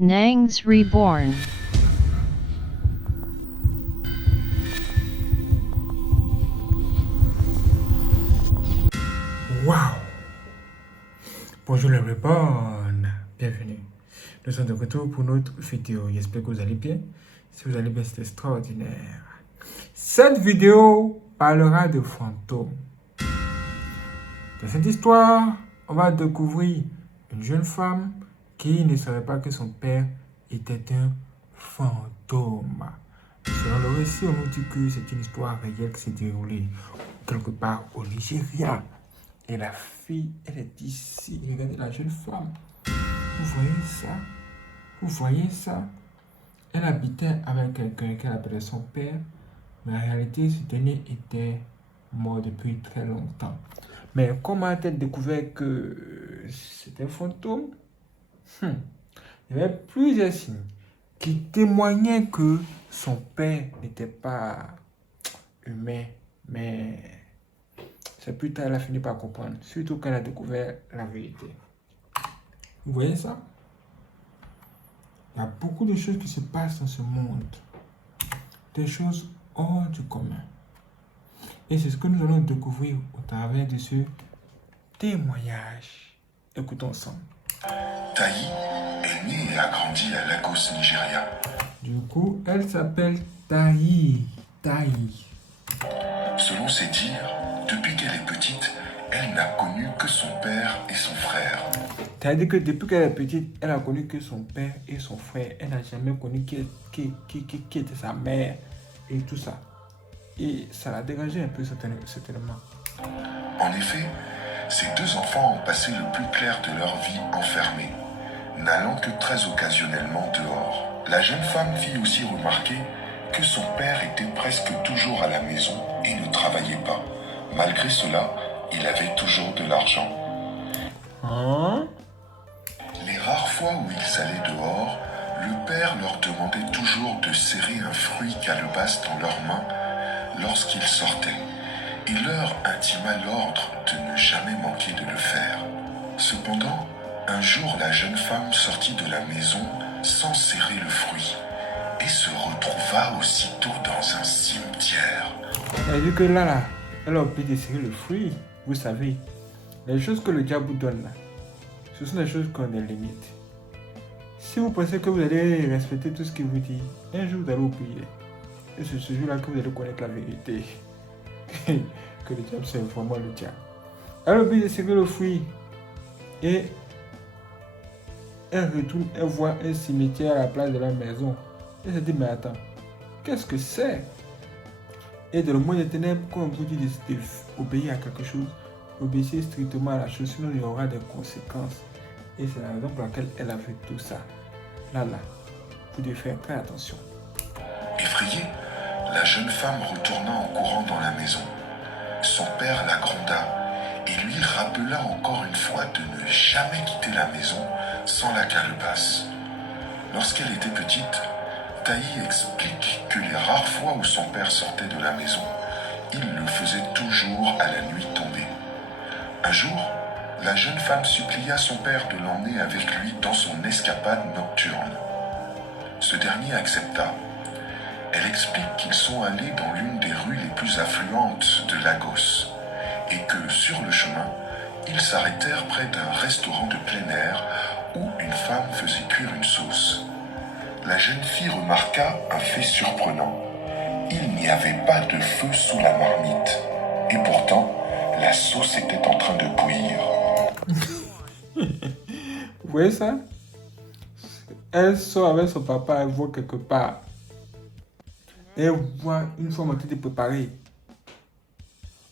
Nangs Reborn. Waouh! Bonjour les Reborn, bienvenue. Nous sommes de retour pour notre vidéo. J'espère que vous allez bien. Si vous allez bien, c'est extraordinaire. Cette vidéo parlera de fantômes. Dans cette histoire, on va découvrir une jeune femme qui ne savait pas que son père était un fantôme. Selon le récit, on nous dit que c'est une histoire réelle qui s'est déroulée quelque part au Nigeria. Et la fille, elle est ici. Regardez la jeune femme. Vous voyez ça? Vous voyez ça? Elle habitait avec quelqu'un qu'elle appelait son père. Mais en réalité, ce dernier était mort depuis très longtemps. Mais comment a-t-elle découvert que c'était un fantôme? Il y avait plusieurs signes qui témoignaient que son père n'était pas humain, mais c'est plus tard qu'elle a fini par comprendre, surtout quand elle a découvert la vérité. Vous voyez ça? Il y a beaucoup de choses qui se passent dans ce monde. Des choses hors du commun. Et c'est ce que nous allons découvrir au travers de ce témoignage. Écoutons ensemble. Taï est née et a grandi à Lagos, Nigeria. Du coup, elle s'appelle Taï. Taï. Selon ses dires, depuis qu'elle est petite, elle n'a connu que son père et son frère. C'est-à-dire que depuis qu'elle est petite, elle a connu que son père et son frère. Elle n'a jamais connu qui était sa mère et tout ça. Et ça l'a dérangé un peu certainement. En effet, ces deux enfants ont passé le plus clair de leur vie enfermés, n'allant que très occasionnellement dehors. La jeune femme fit aussi remarquer que son père était presque toujours à la maison et ne travaillait pas. Malgré cela, il avait toujours de l'argent. Hein? Les rares fois où ils allaient dehors, le père leur demandait toujours de serrer un fruit calebasse dans leurs mains lorsqu'ils sortaient. Il leur intima l'ordre de ne jamais manquer de le faire. Cependant, un jour la jeune femme sortit de la maison sans serrer le fruit et se retrouva aussitôt dans un cimetière. C'est-à-dire que là, elle a oublié de serrer le fruit. Vous savez, les choses que le diable vous donne là, ce sont des choses qui ont des limites. Si vous pensez que vous allez respecter tout ce qu'il vous dit, un jour vous allez oublier. Et c'est ce jour-là que vous allez connaître la vérité. Que le diable, c'est vraiment le diable. Elle a oublié de serrer le fruit. Et elle retourne, elle voit un cimetière à la place de la maison. Elle se dit, mais attends, qu'est-ce que c'est? Et dans le monde des ténèbres, quand on vous dit d'obéir à quelque chose, obéissez strictement à la chose, sinon il y aura des conséquences. Et c'est la raison pour laquelle elle a fait tout ça. Là, vous devez faire très attention. Effrayée, la jeune femme retourna en courant dans la maison. Son père la gronda et lui rappela encore une fois de ne jamais quitter la maison sans la calebasse. Lorsqu'elle était petite, Taï explique que les rares fois où son père sortait de la maison, il le faisait toujours à la nuit tombée. Un jour, la jeune femme supplia son père de l'emmener avec lui dans son escapade nocturne. Ce dernier accepta. Elle explique qu'ils sont allés dans l'une des rues les plus affluentes de Lagos et que, sur le chemin, ils s'arrêtèrent près d'un restaurant de plein air où une femme faisait cuire une sauce. La jeune fille remarqua un fait surprenant. Il n'y avait pas de feu sous la marmite. Et pourtant, la sauce était en train de bouillir. Vous voyez ça? Elle sort avec son papa, elle voit quelque part. Et elle voit une fois en train de préparer.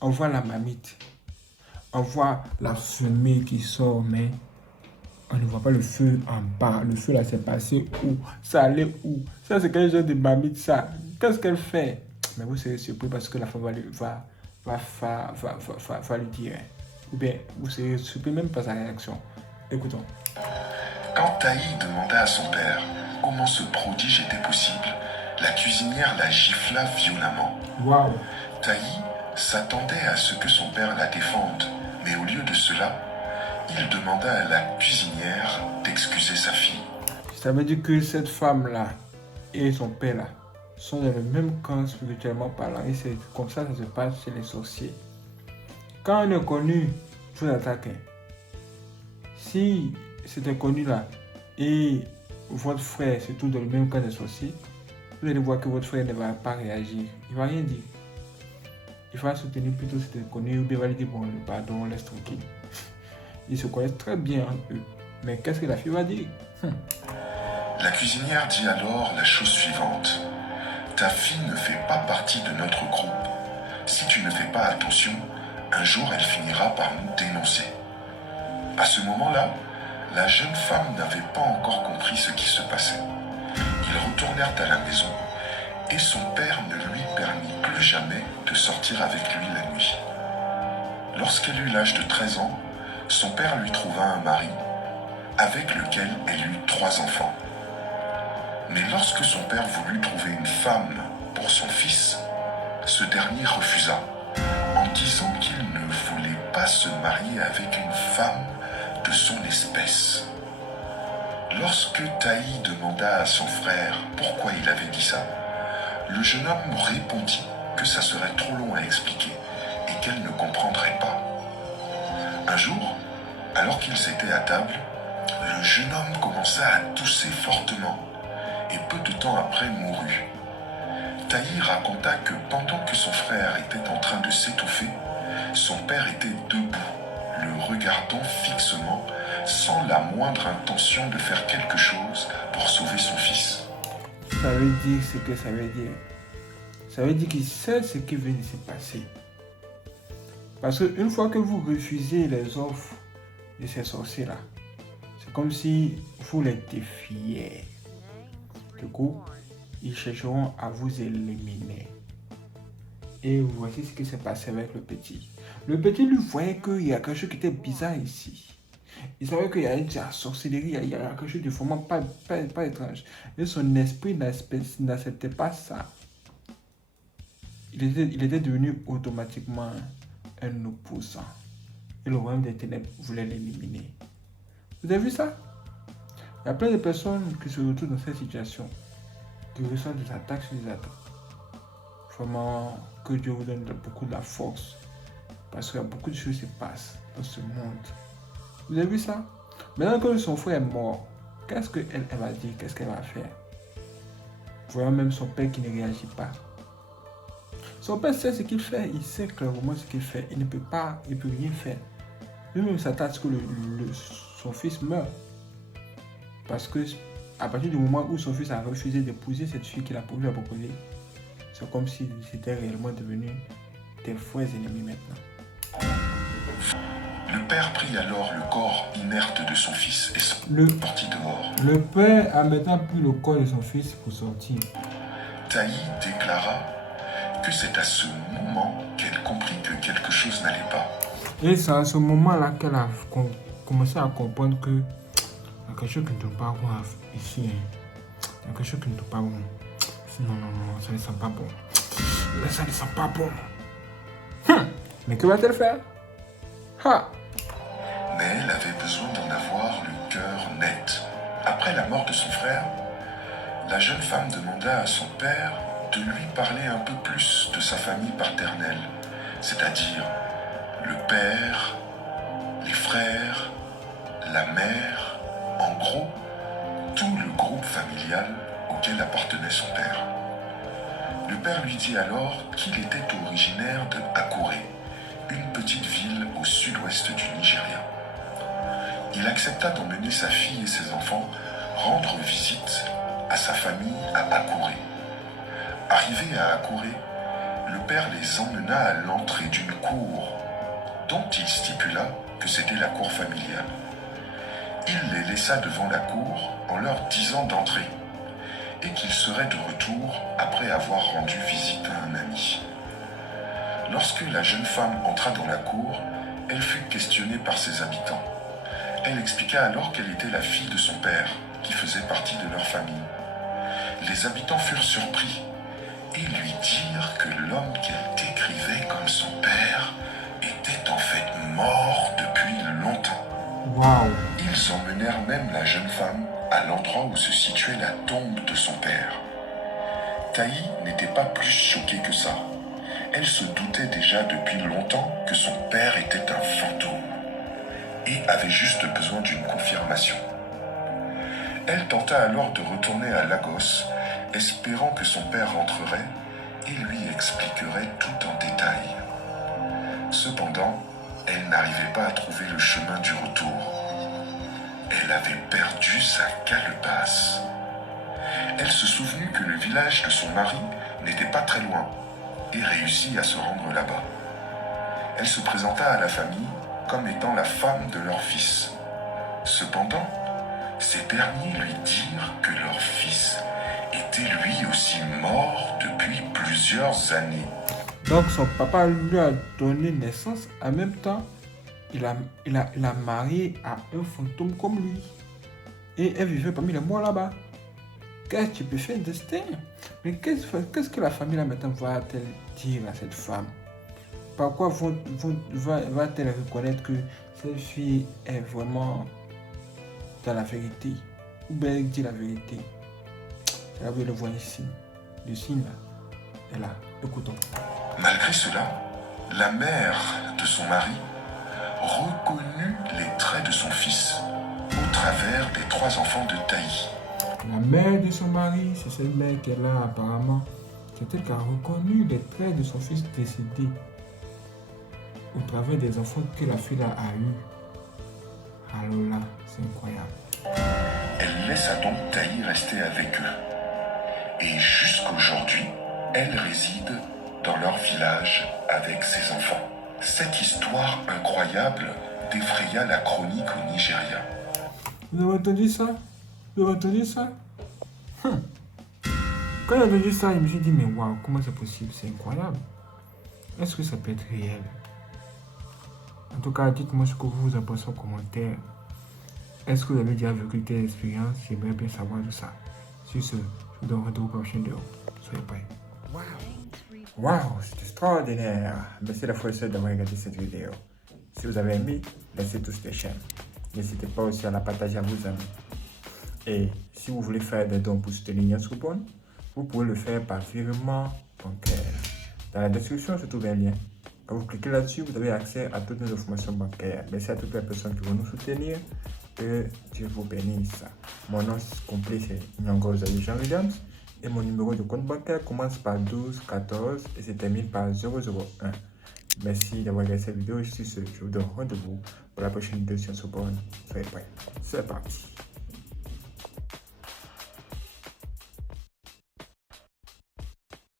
On voit la marmite. On voit la fumée qui sort, mais on ne voit pas le feu en bas. Le feu là, c'est passé où? Ça allait où? Ça, c'est quel genre de marmite ça? Qu'est-ce qu'elle fait? Mais vous serez surpris parce que la femme va lui dire. Ou bien, vous serez surpris même par sa réaction. Écoutons. Quand Taï demanda à son père comment ce prodige était possible, la cuisinière la gifla violemment. Waouh! Taï s'attendait à ce que son père la défende, mais au lieu de cela, il demanda à la cuisinière d'excuser sa fille. Ça veut dire que cette femme-là et son père-là sont dans le même camp spirituellement parlant. Et c'est comme ça que ça se passe chez les sorciers. Quand un inconnu vous attaque, si cet inconnu-là et votre frère se trouvent dans le même camp des sorciers, vous allez voir que votre frère ne va pas réagir. Il ne va rien dire. Il va soutenir plutôt cet inconnu ou bien il va lui dire bon, pardon, laisse tranquille. Ils se connaissent très bien entre eux. Mais qu'est-ce que la fille va dire? La cuisinière dit alors la chose suivante. Ta fille ne fait pas partie de notre groupe. Si tu ne fais pas attention, un jour elle finira par nous dénoncer. À ce moment-là, la jeune femme n'avait pas encore compris ce qui se passait. Ils retournèrent à la maison et son père ne lui permit plus jamais de sortir avec lui la nuit. Lorsqu'elle eut l'âge de 13 ans, son père lui trouva un mari avec lequel elle eut 3 enfants. Mais lorsque son père voulut trouver une femme pour son fils, ce dernier refusa, en disant qu'il ne voulait pas se marier avec une femme de son espèce. Lorsque Taï demanda à son frère pourquoi il avait dit ça, le jeune homme répondit que ça serait trop long à expliquer et qu'elle ne comprendrait pas. Un jour, alors qu'ils étaient à table, le jeune homme commença à tousser fortement et peu de temps après mourut. Taï raconta que pendant que son frère était en train de s'étouffer, son père était debout, le regardant fixement, sans la moindre intention de faire quelque chose pour sauver son fils. Ça veut dire ce que ça veut dire. Ça veut dire qu'il sait ce qui vient de se passer. Parce qu'une fois que vous refusez les offres de ces sorciers-là, c'est comme si vous les défiez. Du coup, ils chercheront à vous éliminer. Et voici ce qui s'est passé avec le petit. Le petit lui voyait qu'il y a quelque chose qui était bizarre ici. Il savait qu'il y a une sorcellerie, il y a quelque chose de vraiment pas étrange. Et son esprit n'acceptait pas ça. Il était devenu automatiquement un opposant. Et le royaume des ténèbres voulait l'éliminer. Vous avez vu ça? Il y a plein de personnes qui se retrouvent dans cette situation, qui reçoivent des attaques sur des attaques. Vraiment, que Dieu vous donne beaucoup de la force. Parce qu'il y a beaucoup de choses qui se passent dans ce monde. Vous avez vu ça? Maintenant que son frère est mort, qu'est-ce qu'elle va dire? Qu'est-ce qu'elle va faire? Voyons même son père qui ne réagit pas. Son père sait ce qu'il fait. Il sait clairement ce qu'il fait. Il ne peut rien faire. Lui-même s'attend à ce que son fils meure. Parce que à partir du moment où son fils a refusé d'épouser cette fille qu'il a voulu la proposer, c'est comme s'ils étaient réellement devenus des vrais ennemis maintenant. Le père prit alors le corps inerte de son fils et sortit dehors. Le père a maintenant pris le corps de son fils pour sortir. Taï déclara que c'est à ce moment qu'elle comprit que quelque chose n'allait pas. Et c'est à ce moment-là qu'elle a commencé à comprendre que il y a quelque chose qui ne doit pas voir ici. Il y a quelque chose qui ne doit pas bon. Non, ça ne sent pas bon. Là, ça ne sent pas bon. Mais que va-t-elle faire? Mais elle avait besoin d'en avoir le cœur net. Après la mort de son frère, la jeune femme demanda à son père de lui parler un peu plus de sa famille paternelle, c'est-à-dire le père, les frères, la mère, en gros, tout le groupe familial auquel appartenait son père. Le père lui dit alors qu'il était originaire de Akure, une petite ville au sud-ouest du Nigeria. Il accepta d'emmener sa fille et ses enfants rendre visite à sa famille à Akure. Arrivé à Akure, le père les emmena à l'entrée d'une cour dont il stipula que c'était la cour familiale. Il les laissa devant la cour en leur disant d'entrer et qu'il serait de retour après avoir rendu visite à un ami. Lorsque la jeune femme entra dans la cour, elle fut questionnée par ses habitants. Elle expliqua alors qu'elle était la fille de son père, qui faisait partie de leur famille. Les habitants furent surpris et lui dirent que l'homme qu'elle décrivait comme son père était en fait mort depuis longtemps. Wow. Ils Ils emmenèrent même la jeune femme à l'endroit où se situait la tombe de son père. Taï n'était pas plus choquée que ça. Elle se doutait déjà depuis longtemps que son père était un fantôme et avait juste besoin d'une confirmation. Elle tenta alors de retourner à Lagos, espérant que son père rentrerait et lui expliquerait tout en détail. Cependant, elle n'arrivait pas à trouver le chemin du retour. Elle avait perdu sa calebasse. Elle se souvenait que le village de son mari n'était pas très loin et réussit à se rendre là-bas. Elle se présenta à la famille comme étant la femme de leur fils. Cependant, ces derniers lui dirent que leur fils était lui aussi mort depuis plusieurs années. Donc son papa lui a donné naissance, en même temps, il a marié à un fantôme comme lui. Et elle vivait parmi les morts là-bas. Qu'est-ce que tu peux faire, destin? Mais qu'est-ce que la famille là maintenant va-t-elle dire à cette femme? Par quoi va-t-elle reconnaître que cette fille est vraiment dans la vérité? Ou bien elle dit la vérité? Là, vous le voyez ici. Le signe là est là. Écoutons. Malgré cela, la mère de son mari reconnut les traits de son fils au travers des 3 enfants de Taï. La mère de son mari, c'est cette mère qu'elle a apparemment. C'est elle qui a reconnu les traits de son fils décédé au travers des enfants que la fille a eus. Alors là, c'est incroyable. Elle laissa donc Taï rester avec eux. Et jusqu'aujourd'hui, elle réside dans leur village avec ses enfants. Cette histoire incroyable défraya la chronique au Nigeria. Vous avez entendu ça? Vous avez entendu ça? Quand j'ai entendu ça, je me suis dit, mais waouh, comment c'est possible? C'est incroyable. Est-ce que ça peut être réel? En tout cas, dites-moi ce que vous en pensez en commentaire. Est-ce que vous avez déjà vécu telle expérience? J'aimerais bien savoir tout ça. Sur ce, je vous donne rendez-vous pour la prochaine vidéo. Soyez prêts. Waouh, c'est extraordinaire. Merci la fois d'avoir regardé cette vidéo. Si vous avez aimé, laissez tous les j'aime. N'hésitez pas aussi à la partager à vos amis. Et si vous voulez faire des dons pour soutenir Yansrubon, vous pouvez le faire par virement bancaire. Dans la description se trouve un lien. Quand vous cliquez là-dessus, vous avez accès à toutes nos informations bancaires. Merci à toutes les personnes qui vont nous soutenir. Que Dieu vous bénisse. Mon nom complet c'est Nyongoza Jean Williams. Et mon numéro de compte bancaire commence par 12 14 et se termine par 001. Merci d'avoir regardé cette vidéo. Je vous donne rendez-vous pour la prochaine vidéo sur Yansrubon. Soyez prêts. C'est parti.